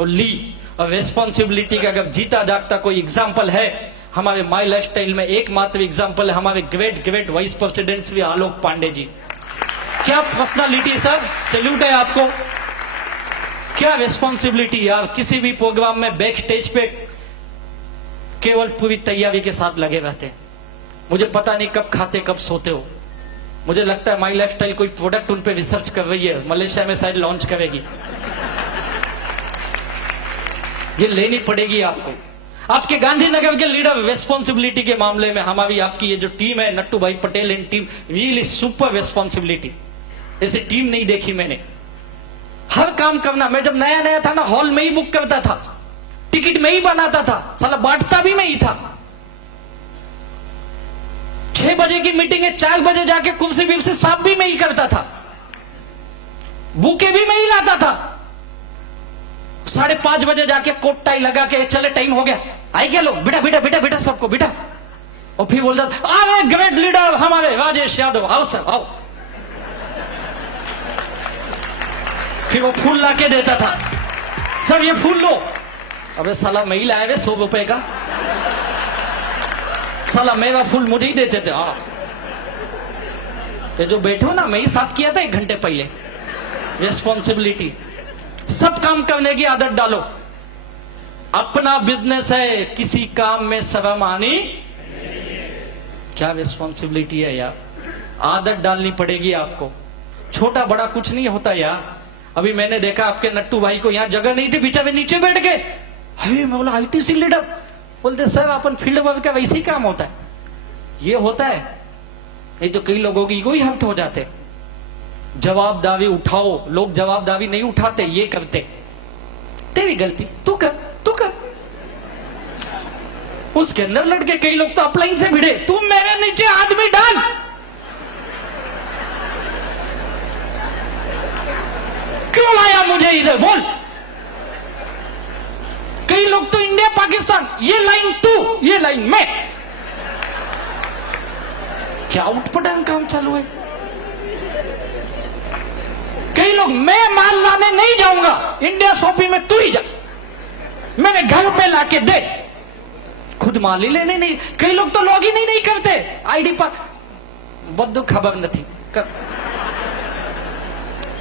और ली। और रिस्पॉन्सिबिलिटी का अगर जीता जागता कोई एग्जाम्पल है हमारे माई लाइफस्टाइल में, एकमात्र एग्जाम्पल है हमारे great vice president Shri Alok Pandey ji. क्या पर्सनालिटी सर, सैल्यूट है आपको। क्या रिस्पॉन्सिबिलिटी यार। किसी भी प्रोग्राम में बैक स्टेज पे केवल पूरी तैयारी के साथ लगे रहते हैं। मुझे पता नहीं कब खाते कब सोते हो। मुझे लगता है माई लाइफस्टाइल कोई प्रोडक्ट उन पे रिसर्च कर रही है, मलेशिया में शायद लॉन्च करेगी। ये लेनी पड़ेगी आपको। आपके गांधीनगर के लीडर रिस्पॉन्सिबिलिटी के मामले में, हमारी आपकी ये जो टीम है, नट्टू भाई Patel and team, really super responsibility. ऐसी टीम नहीं देखी मैंने। हर काम करना। मैं जब नया नया था ना, हॉल में ही बुक करता था, टिकट में ही बनाता था, साला बांटता भी मैं ही था। 6 बजे की मीटिंग है, 4 बजे जाके कुर्सी भी साफ भी मैं ही करता था, बुके भी मैं ही लाता था। 5:30 बजे जाके कोट टाई लगा के चले टाइम हो गया, आई क्या लोग, बेटा बेटा बेटा बेटा सबको बेटा, और फिर बोलता आ ग्रेट लीडर हमारे राजेश यादव, आओ सर आओ। फिर वो फूल ला के देता था, सर ये फूल लो। अबे साला मैं ही लाया 100 रुपए का, साला मेरा फूल मुझे ही देते थे। ये जो बैठो ना, मैं ही साफ किया था 1 घंटे पहले। रिस्पॉन्सिबिलिटी, सब काम करने की आदत डालो। अपना बिजनेस है, किसी काम में शर्म आनी, क्या रिस्पॉन्सिबिलिटी है यार, आदत डालनी पड़ेगी आपको। छोटा बड़ा कुछ नहीं होता यार। अभी मैंने देखा आपके नट्टू भाई को यहाँ जगह नहीं थी, बेचारे नीचे बैठ गए। मैं बोला आईटीसी लीडर, बोलते सर अपन फील्ड वर्क का वैसे ही काम होता है, ये होता है। नहीं तो कई लोगों की ईगो ही हर्ट हो जाते। जवाबदारी उठाओ, लोग जवाबदारी नहीं उठाते, ये करते। तेरी गलती, तू कर तू कर। उसके अंदर लड़के कई लोग तो अपलाइन से भिड़े, तू मेरे नीचे आदमी डाल। क्यों आया मुझे इधर बोल। कई लोग तो इंडिया पाकिस्तान, ये लाइन तू ये लाइन मैं, क्या उठपटांग काम चालू है। कई लोग मैं माल लाने नहीं जाऊंगा, इंडिया शॉपिंग में तू ही जा, मेरे घर पे लाके दे, खुद माल ही लेने नहीं। कई लोग तो लॉग इन ही नहीं करते आईडी पर, बद्दू खबर नहीं कर,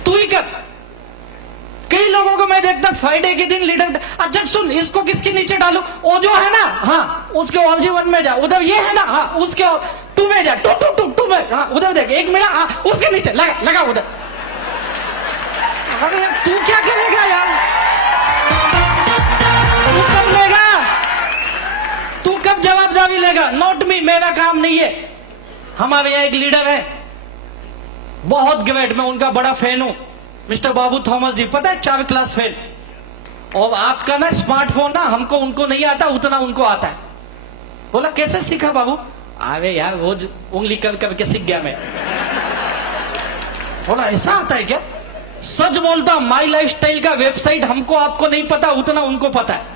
तू ही कर। कई लोगों को मैं देखता फ्राइडे के दिन लीडर, अच्छा सुन इसको किसके नीचे डालू, वो जो है ना हाँ उसके ऑब्जेक्ट में जा, उधर ये है ना हाँ उसके टू में जा, टू में हाँ उधर देख, एक मिला हाँ उसके नीचे लगा लगा उधर। अरे यार तू क्या करेगा यार, तू कब लेगा, तू कब जवाबदारी लेगा। नॉट मी, मेरा काम नहीं है। हमारे यहाँ एक लीडर है बहुत ग्रेट, मैं उनका बड़ा फैन हूं, मिस्टर बाबू थॉमस जी, पता है 4 क्लास फेल। और आपका ना स्मार्टफोन ना हमको उनको नहीं आता उतना उनको आता है। बोला कैसे सीखा बाबू, अरे यार रोज उंगली कर करके सीख गया मैं। बोला ऐसा आता है क्या, सच बोलता माई लाइफस्टाइल का वेबसाइट हमको आपको नहीं पता उतना उनको पता है।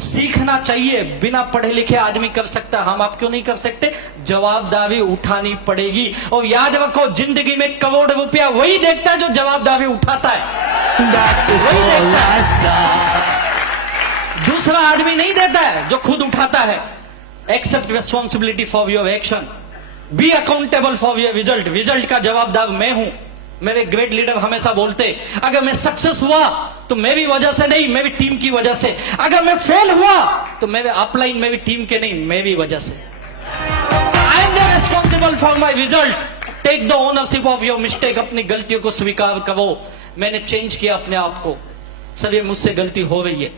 सीखना चाहिए, बिना पढ़े लिखे आदमी कर सकता, हम आप क्यों नहीं कर सकते। जवाबदारी उठानी पड़ेगी। और याद रखो जिंदगी में करोड़ रुपया वही देखता है जो जवाबदारी उठाता है, वही देखता है, दूसरा आदमी नहीं देता है जो खुद उठाता है। Accept responsibility for your action, be accountable for your result, result का जवाबदार मैं हूं। मेरे ग्रेट लीडर हमेशा बोलते अगर मैं सक्सेस हुआ तो मेरी वजह से नहीं, मेरी टीम की वजह से। अगर मैं फेल हुआ तो मेरे अपलाइन मेरी टीम के नहीं, मेरी वजह से। I am responsible for my result, take the ownership of your mistake. अपनी गलतियों को स्वीकार करो। मैंने चेंज किया अपने आप को, सब ये मुझसे गलती हो रही है,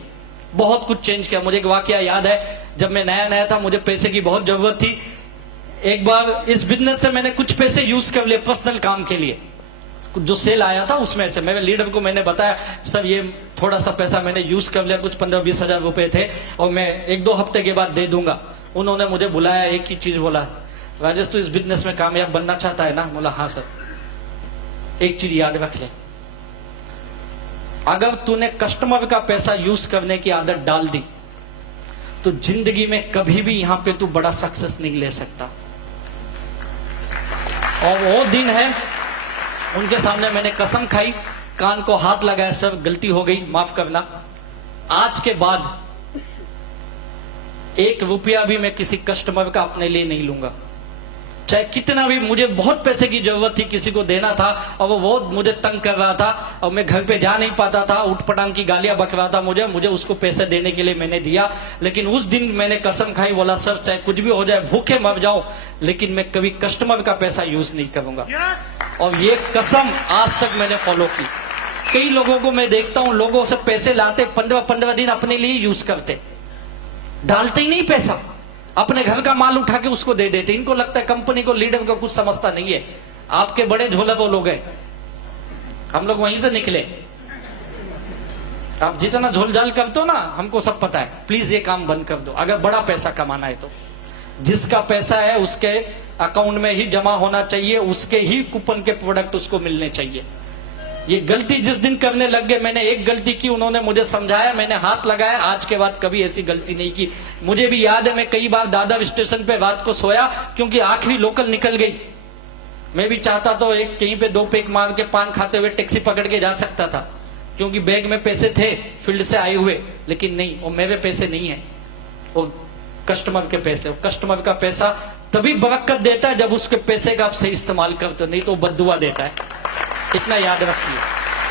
बहुत कुछ चेंज किया। मुझे एक वाकया याद है, जब मैं नया नया था मुझे पैसे की बहुत जरूरत थी। एक बार इस बिजनेस से मैंने कुछ पैसे यूज कर लिए पर्सनल काम के लिए, जो सेल आया था उसमें से। मेरे लीडर को मैंने बताया सर ये थोड़ा सा पैसा मैंने यूज कर लिया, कुछ 15-20 हजार रुपए थे और मैं 1-2 हफ्ते के बाद दे दूंगा। उन्होंने मुझे बुलाया, एक ही चीज बोला, राजेश तू इस बिजनेस में कामयाब बनना चाहता है ना। बोला हाँ सर। एक चीज याद रख ले, अगर तूने कस्टमर का पैसा यूज करने की आदत डाल दी तो जिंदगी में कभी भी यहां पे तू बड़ा सक्सेस नहीं ले सकता। और वो दिन है, उनके सामने मैंने कसम खाई, कान को हाथ लगाया, सर गलती हो गई, माफ करना। आज के बाद 1 रुपया भी मैं किसी कस्टमर का अपने लिए नहीं लूंगा, चाहे कितना भी। मुझे बहुत पैसे की जरूरत थी, किसी को देना था और वो बहुत मुझे तंग कर रहा था और मैं घर पे जा नहीं पाता था, उठपटांग की गालियां बक रहा था मुझे उसको पैसे देने के लिए मैंने दिया। लेकिन उस दिन मैंने कसम खाई, बोला सर चाहे कुछ भी हो जाए, भूखे मर जाऊं, लेकिन मैं कभी कस्टमर का पैसा यूज नहीं करूंगा। और ये कसम आज तक मैंने फॉलो की। कई लोगों को मैं देखता हूं, लोगों से पैसे लाते 15-15 दिन अपने लिए यूज करते, डालते ही नहीं पैसा, अपने घर का माल उठा के उसको दे देते। इनको लगता है कंपनी को, लीडर को कुछ समझता नहीं है। आपके बड़े झोला वो लोग हैं, हम लोग वहीं से निकले। आप जितना झोल झाल करते हो ना, हमको सब पता है। प्लीज ये काम बंद कर दो, अगर बड़ा पैसा कमाना है तो। जिसका पैसा है उसके अकाउंट में ही जमा होना चाहिए, उसके ही कूपन के प्रोडक्ट उसको मिलने चाहिए। ये गलती जिस दिन करने लग गए, मैंने एक गलती की, उन्होंने मुझे समझाया, मैंने हाथ लगाया, आज के बाद कभी ऐसी गलती नहीं की। मुझे भी याद है मैं कई बार दादर स्टेशन पे रात को सोया क्योंकि आखिरी लोकल निकल गई। मैं भी चाहता तो एक कहीं पे 2 पेक मार के पान खाते हुए टैक्सी पकड़ के जा सकता था क्योंकि बैग में पैसे थे फील्ड से आए हुए, लेकिन नहीं, वो मेरे पैसे नहीं है, वो कस्टमर के पैसे। कस्टमर का पैसा तभी बरकत देता है जब उसके पैसे का आप सही इस्तेमाल करते हो, नहीं तो बद्दुआ देता है। इतना याद रखिए,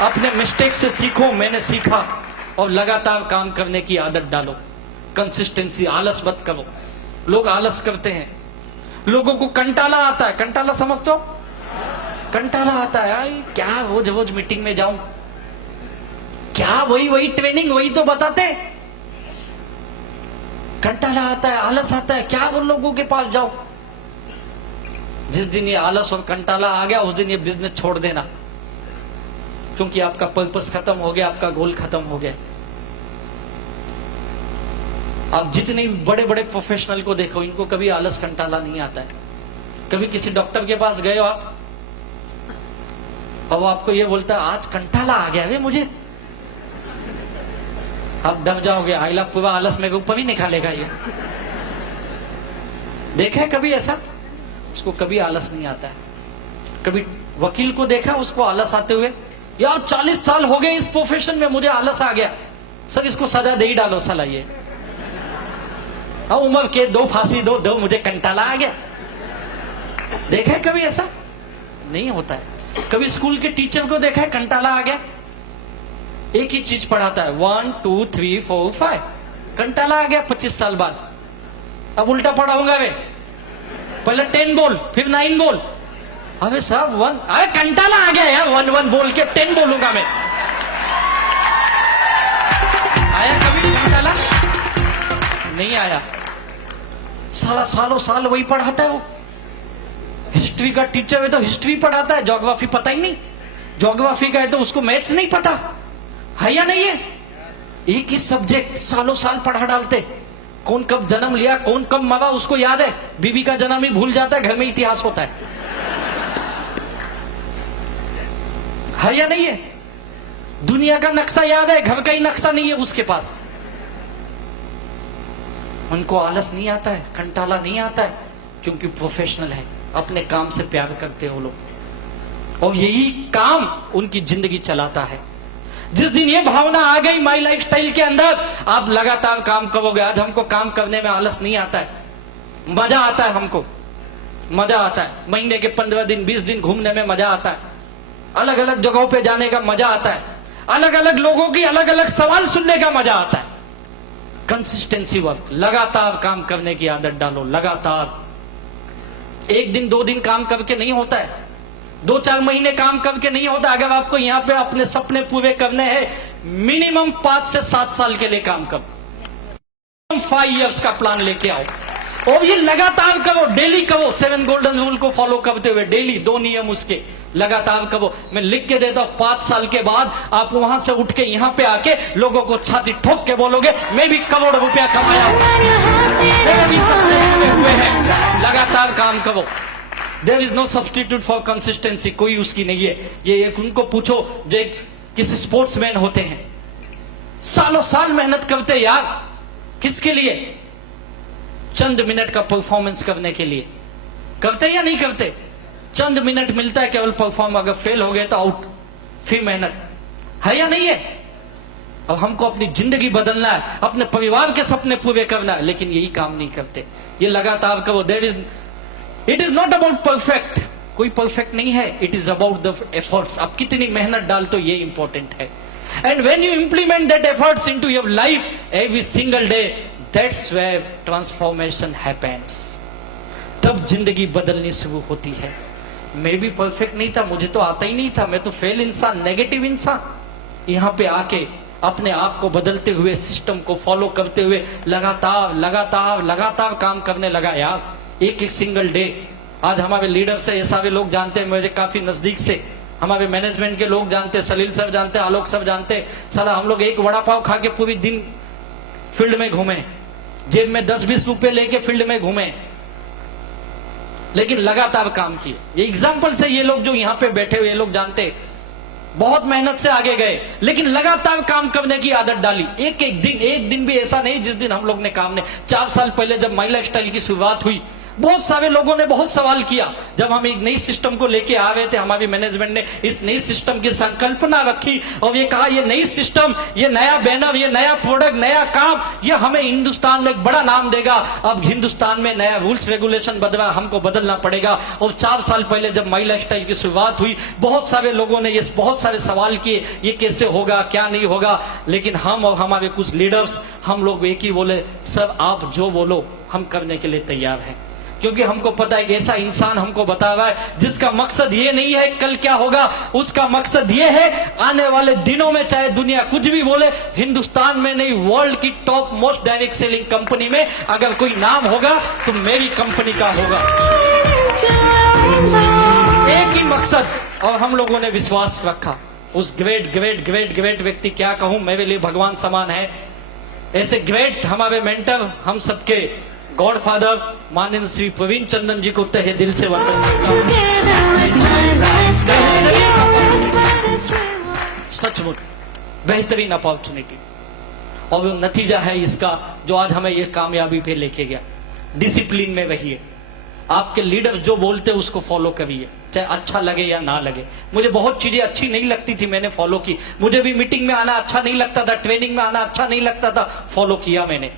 अपने मिस्टेक से सीखो। मैंने सीखा और लगातार काम करने की आदत डालो, कंसिस्टेंसी। आलस मत करो। लोग आलस करते हैं, लोगों को कंटाला आता है। कंटाला समझते हो? कंटाला आता है, आई क्या रोज रोज मीटिंग में जाऊं, क्या वही ट्रेनिंग वही तो बताते। कंटाला आता है, आलस आता है, क्या वो लोगों के पास जाऊं। जिस दिन ये आलस और कंटाला आ गया उस दिन ये बिजनेस छोड़ देना, क्योंकि आपका पर्पस खत्म हो गया, आपका गोल खत्म हो गया। आप जितने बड़े बड़े प्रोफेशनल को देखो, इनको कभी आलस कंटाला नहीं आता है। कभी किसी डॉक्टर के पास गए हो आप और वो आपको ये बोलता है आज कंटाला आ गया वे मुझे, आप डर जाओगे, आइला पूरा आलस मेरे ऊपर ही निकालेगा ये। देखा है कभी ऐसा? उसको कभी आलस नहीं आता है। कभी वकील को देखा उसको आलस आते हुए? यार 40 साल हो गए इस प्रोफेशन में, मुझे आलस आ गया, सर इसको सजा दे ही डालो साला ये। उम्र के 2 फांसी दो, मुझे कंटाला आ गया। देखा है कभी ऐसा? नहीं होता है। कभी स्कूल के टीचर को देखा है कंटाला आ गया? एक ही चीज पढ़ाता है 1 2 3 4 5, कंटाला आ गया 25 साल बाद। अब उल्टा पढ़ाऊंगा वे, पहले 10 बोल फिर 9 बोल। अबे साहब 1, अरे कंटाला आ गया यार, 1 1 बोल के 10 बोलूंगा मैं। आया कभी कंटाला? नहीं आया। साला सालों साल वही पढ़ाता है वो। हिस्ट्री का टीचर है तो हिस्ट्री पढ़ाता है, ज्योग्राफी पता ही नहीं। ज्योग्राफी का है तो उसको मैथ्स नहीं पता है या नहीं है? एक ही सब्जेक्ट सालों साल पढ़ा डालते। कौन कब जन्म लिया, कौन कब मरा उसको याद है, बीबी का जन्म ही भूल जाता है, घर में इतिहास होता है या नहीं है? दुनिया का नक्शा याद है, घर का ही नक्शा नहीं है उसके पास। उनको आलस नहीं आता है, कंटाला नहीं आता है, क्योंकि प्रोफेशनल है, अपने काम से प्यार करते हो लोग, और यही काम उनकी जिंदगी चलाता है। जिस दिन ये भावना आ गई माई लाइफस्टाइल के अंदर, आप लगातार काम करोगे। आज हमको काम करने में आलस नहीं आता है, मजा आता है। हमको मजा आता है, महीने के 15 दिन 20 दिन घूमने में मजा आता है, अलग अलग जगहों पे जाने का मजा आता है, अलग अलग लोगों की अलग अलग सवाल सुनने का मजा आता है। कंसिस्टेंसी वर्क, लगातार काम करने की आदत डालो। लगातार 1 दिन 2 दिन काम करके नहीं होता है, 2-4 महीने काम करके नहीं होता। अगर आपको यहाँ पे अपने सपने पूरे करने हैं, मिनिमम 5 से 7 साल के लिए काम करो। 5 इयर्स का प्लान लेके आओ और ये लगातार करो, डेली करो। 7 गोल्डन रूल को फॉलो करते हुए डेली 2 नियम उसके लगातार करो। मैं लिख के देता हूं, 5 साल के बाद आप वहां से उठ के यहाँ पे आके लोगों को छाती ठोक के बोलोगे मैं भी करोड़ रुपया कमाया हूं, मेरे भी सपने पूरे हुए हैं। लगातार काम करो। There is no substitute for consistency, कोई उसकी नहीं है। ये एक उनको पूछो जो किसी स्पोर्ट्समैन होते हैं, सालों साल मेहनत करते यार, किसके लिए? चंद मिनट का परफॉर्मेंस करने के लिए। करते या नहीं करते? चंद मिनट मिलता है केवल परफॉर्म, अगर फेल हो गए तो आउट, फिर मेहनत है या नहीं है? अब हमको अपनी जिंदगी बदलना है, अपने परिवार के सपने पूरे करना है, लेकिन यही काम नहीं करते। ये लगातार करो। It is not about perfect, कोई परफेक्ट नहीं है, it is about the efforts. आप कितनी मेहनत डालते हो ये इंपॉर्टेंट है। And when you implement that efforts into your life every single day, that's where transformation happens. तब जिंदगी बदलनी शुरू होती है। मैं भी परफेक्ट नहीं था, मुझे तो आता ही नहीं था, मैं तो फेल इंसान, नेगेटिव इंसान। यहाँ पे आके अपने आप को बदलते हुए, सिस्टम को फॉलो करते हुए लगातार लगातार लगातार काम करने लगा यार, एक सिंगल डे। आज हमारे लीडर से ये सारे लोग जानते हैं, मुझे काफी नजदीक से हमारे मैनेजमेंट के लोग जानते हैं, सलील सर जानते हैं, आलोक सर जानते हैं। साला हम लोग एक वड़ा पाव खा के पूरी दिन फील्ड में घूमे, जेब में 10-20 रुपए लेके फील्ड में घूमे, लेकिन लगातार काम किए। ये एग्जाम्पल से ये लोग जो यहाँ पे बैठे हुए, ये लोग जानते बहुत मेहनत से आगे गए, लेकिन लगातार काम करने की आदत डाली। एक दिन भी ऐसा नहीं जिस दिन हम लोग ने काम नहीं। 4 साल पहले जब माई लाइफस्टाइल की शुरुआत हुई, बहुत सारे लोगों ने बहुत सवाल किया। जब हम एक नई सिस्टम को लेके आ रहे थे, हमारी मैनेजमेंट ने इस नई सिस्टम की संकल्पना रखी और ये कहा, ये नई सिस्टम, ये नया बैनर, ये नया प्रोडक्ट, नया काम, ये हमें हिंदुस्तान में एक बड़ा नाम देगा। अब हिंदुस्तान में नया रूल्स रेगुलेशन बदला, हमको बदलना पड़ेगा। और 4 साल पहले जब माई लाइफस्टाइल की शुरुआत हुई, बहुत सारे लोगों ने ये बहुत सारे सवाल किए, ये कैसे होगा, क्या नहीं होगा। लेकिन हम और हमारे कुछ लीडर्स, हम लोग एक ही बोले, सर आप जो बोलो हम करने के लिए तैयार हैं। क्योंकि हमको पता है कि ऐसा इंसान हमको बता रहा है जिसका मकसद ये नहीं है कल क्या होगा, उसका मकसद ये है आने वाले दिनों में चाहे दुनिया कुछ भी बोले, हिंदुस्तान में नहीं वर्ल्ड की top most direct selling company में अगर कोई नाम होगा तो मेरी कंपनी का होगा। एक ही मकसद, और हम लोगों ने विश्वास रखा। उस ग्रेट व्यक्ति, क्या कहूं, मेरे लिए भगवान समान है। ऐसे ग्रेट हमारे मेंटर, हम सबके गॉडफादर माननीय श्री प्रवीण चंदन जी को तहे दिल से वंदन करता। सचमुच बेहतरीन अपॉर्चुनिटी, और वो नतीजा है इसका जो आज हमें ये कामयाबी पे लेके गया। डिसिप्लिन में रहिए, आपके लीडर्स जो बोलते हैं उसको फॉलो करिए, चाहे अच्छा लगे या ना लगे। मुझे बहुत चीजें अच्छी नहीं लगती थी, मैंने फॉलो की। मुझे भी मीटिंग में आना अच्छा नहीं लगता था, ट्रेनिंग में आना अच्छा नहीं लगता था, फॉलो किया मैंने।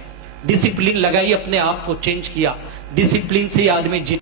डिसिप्लिन लगाई, अपने आप को चेंज किया। डिसिप्लिन से आदमी जीत